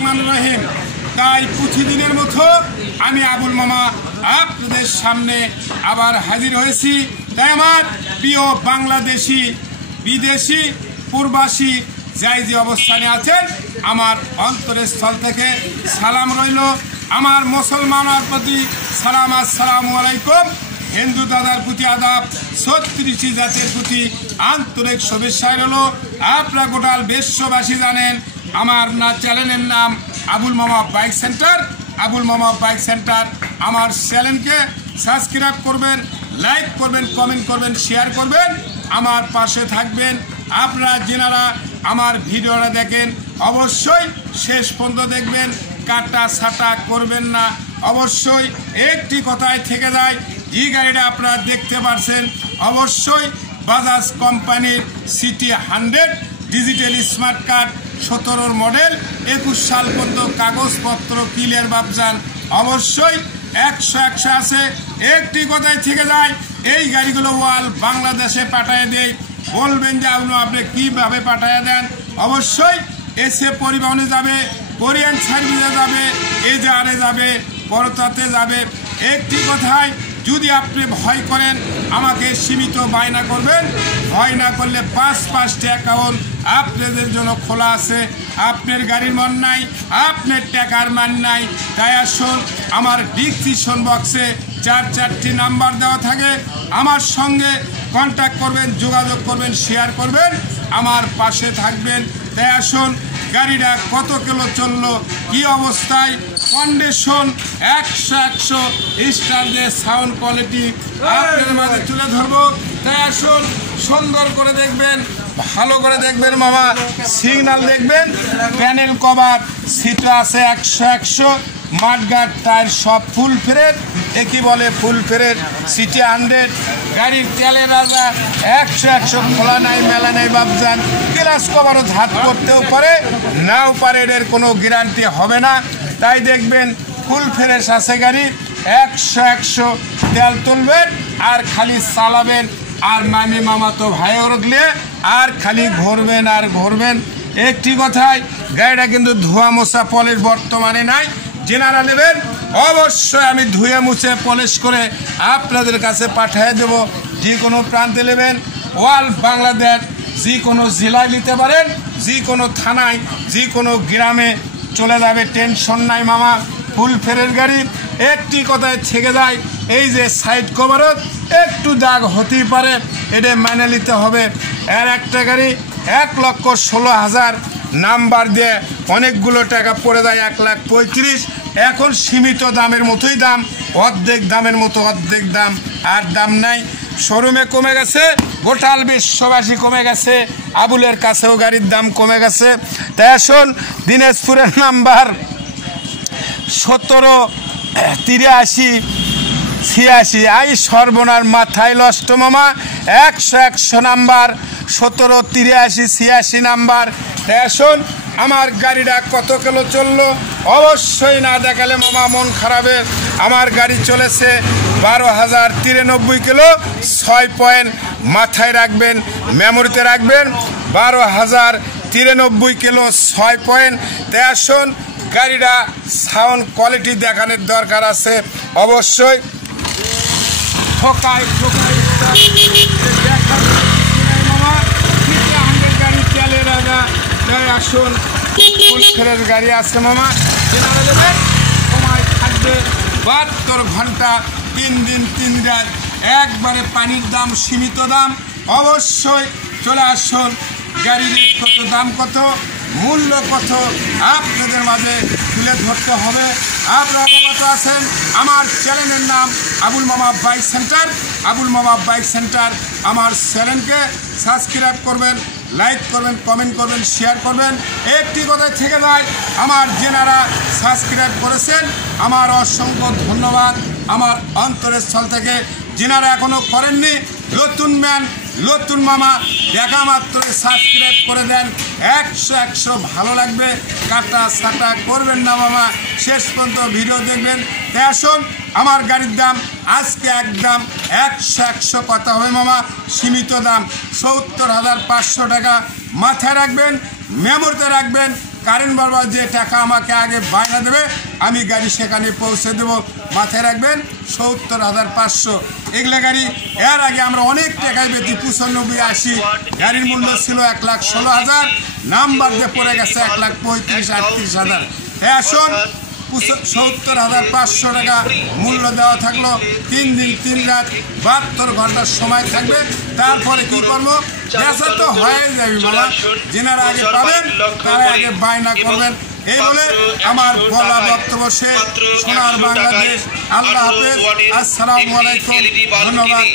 রহমানির রহিম। তাই প্রতিদিনের মতো আমি আবুল মামা আপনাদের সামনে আবার হাজির হয়েছি। তাই আমার প্রিয় বাংলাদেশি, বিদেশি, প্রবাসী যাই যে অবস্থানে আছেন, আমার অন্তরের স্থল থেকে সালাম রইল। আমার মুসলমানের প্রতি সালাম, আসসালামু আলাইকুম। হিন্দু দাদার প্রতি আদাব, 36টি জাতির প্রতি আন্তরিক শুভেচ্ছা রইল। আপনারা গোটাল বিশ্ববাসী জানেন আমার চ্যানেলের নাম আবুল মামা বাইক সেন্টার। আবুল মামা বাইক সেন্টার আমার চ্যানেলকে সাবস্ক্রাইব করবেন, লাইক করবেন, কমেন্ট করবেন, শেয়ার করবেন, আমার পাশে থাকবেন। আপনারা যেনারা আমার ভিডিওটা দেখেন অবশ্যই শেষ পর্যন্ত দেখবেন, কাটা ছাটা করবেন না। অবশ্যই একটি কথায় থেকে যায়, এই গাড়িটা আপনারা দেখতে পাচ্ছেন অবশ্যই বাজাজ কোম্পানির city 100 digital smart card, 17 model, 21 সাল পর্যন্ত কাগজপত্র ক্লিয়ার বাবজান অবশ্যই 100 আছে। একটি কথায় থেকে যায়, এই গাড়িগুলো ওয়াল বাংলাদেশে পাঠিয়ে দেয়। বলবেন যে আপনি কীভাবে পাঠিয়ে দেন? অবশ্যই এসে পরিবহনে যাবে, কোরিয়ান সার্ভিসে যাবে, এজারে যাবে, করতাতে যাবে। একটি কথায় যদি আপনি ভয় করেন আমাকে সীমিত বায়না করবেন, ভয় না করলে 5-5টি অ্যাকাউন্ট আপনাদের জন্য খোলা আছে। আপনার গাড়ির মান নাই, আপনার টাকার মান নাই, তাই আসুন আমার ডিসক্রিপশন বক্সে 4টি নাম্বার দেওয়া থাকে। আমার সঙ্গে কন্ট্যাক্ট করবেন, যোগাযোগ করবেন, শেয়ার করবেন, আমার পাশে থাকবেন। তাই আসুন গাড়িটা কত কিলো চললো, কি অবস্থায়, কন্ডিশন 100 স্টার দিয়ে সাউন্ড কোয়ালিটি আপনাদের মাঝে তুলে ধরবো। তাই আসুন সুন্দর করে দেখবেন, ভালো করে দেখবেন মামা, সিগন্যাল দেখবেন, প্যানেল কভার সিট আছে 100, মাঠগার্ড টায়ার সব ফুল ফ্রেশ। একই বলে ফুল ফ্রেশ, সিটি 100। গাড়ির তেলের রাজা 100 খোলা নাই, মেলা নেই বাবজান। গ্লাস কভারও ধাত করতেও পারে, নাও পারে, এর কোনো গ্যারান্টি হবে না। তাই দেখবেন ফুল ফ্রেশ আছে গাড়ি, 100 তেল তুলবেন আর খালি চালাবেন। আর মামি মামা তো ভাই উঠলে আর খালি ঘুরবেন আর ঘুরবেন। একটি কথায় গাড়িটা কিন্তু ধোয়া মোছা পলিশ বর্তমানে নাই। যেনারা নেবেন অবশ্যই আমি ধুয়ে মুছে পলিশ করে আপনাদের কাছে পাঠিয়ে দেব। যে কোনো প্রান্তে নেবেন, ওয়াল বাংলাদেশ যে কোনো জেলায় নিতে পারেন, যে কোনো থানায়, যে কোনো গ্রামে চলে যাবে, টেনশন নাই মামা। ফুল ফেরের গাড়ি। একটি কথায় থেকে যায়, এই যে সাইড কভারত একটু দাগ হতেই পারে, এটা মেনে নিতে হবে। এর একটা গাড়ি 1,16,000 নাম্বার দিয়ে অনেকগুলো টাকা পড়ে যায় 1,35,000। এখন সীমিত দামের মতোই দাম, অর্ধেক দামের মতো অর্ধেক দাম, আর দাম নাই। শোরুমে কমে গেছে, গোটাল বিশ্ববাসী কমে গেছে, আবুলের কাছেও গাড়ির দাম কমে গেছে। তাই আসুন দিনাজপুরের নাম্বার 178386। আই সর্বনার মাথায় লষ্ট মামা, 100 নাম্বার 178386 নাম্বার। তাই আসুন আমার গাড়িটা কত কিলো চললো অবশ্যই না দেখালে মামা মন খারাপের। আমার গাড়ি চলেছে 12,093 কিলো, 6 পয়েন্ট মাথায় রাখবেন, মেমোরিতে রাখবেন, 12,093 কিলো, 6 পয়েন্ট। তাই আসুন গাড়িটা সাউন্ড কোয়ালিটি দেখানোর দরকার আছে অবশ্যই। ঠোকাই মামা, 100 গাড়ি তেলের রাজা। তাই আসুন ফুল ফ্রেশ গাড়ি আছে মামা, যেনারা নেবেন সময় থাকবে 72 ঘন্টা, 3 দিন 3 রাত, একবারে পানির দাম সীমিত দাম। অবশ্যই চলে আসুন। গাড়ির কত দাম, কত মূল্য, কত আপনাদের মাঝে তুলে ধরতে হবে। আপনারা অবগত আছেন আমার চ্যানেলের নাম আবুল মামা বাইক সেন্টার। আবুল মামা বাইক সেন্টার আমার চ্যানেলকে সাবস্ক্রাইব করবেন, লাইক করবেন, কমেন্ট করবেন, শেয়ার করবেন। একটি কথায় থেকে যায়, আমার যেনারা সাবস্ক্রাইব করেছেন আমার অসংখ্য ধন্যবাদ। আমার অন্তরের স্থল থেকে যেনারা এখনও করেননি, নতুন ম্যান, নতুন মামা, দেখা মাত্র সাবস্ক্রাইব করে দেন। 100 ভালো লাগবে, কাটা ছাটা করবেন না মামা, শেষ পর্যন্ত ভিডিও দেখবেন। তাই আসুন আমার গাড়ির দাম আজকে একদম 100 কথা হবে মামা, সীমিত দাম 70,500 টাকা। মাথায় রাখবেন, মেমোরিতে রাখবেন, কারেন্ট বারবার যে টাকা আমাকে আগে বায়না দেবে আমি গাড়ি সেখানে পৌঁছে দেবো। মাথায় রাখবেন ৭০,৫০০ এগুলো গাড়ি। এর আগে আমরা অনেক টাকায় বেশি ৯৫-৮০ গাড়ির মূল্য ছিল ১,১৬,০০০, নাম্বার দিয়ে পড়ে গেছে ১,৩৫,০০০-৩৮,০০০। আসুন ৭০,৫০০ টাকা মূল্য দেওয়া থাকলো, ৩ দিন ৩ রাত ৭২ ঘন্টার সময় থাকবে। তারপরে কি করবো? বেচা তো হয়ে যাবে বলা, যেনারা আগে পাবেন তারা আগে বায়না করবেন। এই বলে আমার বলা বক্তব্য শেষ। সোনার বাংলাদেশ। আল্লাহ হাফেজ। আসসালামু আলাইকুম। ধন্যবাদ।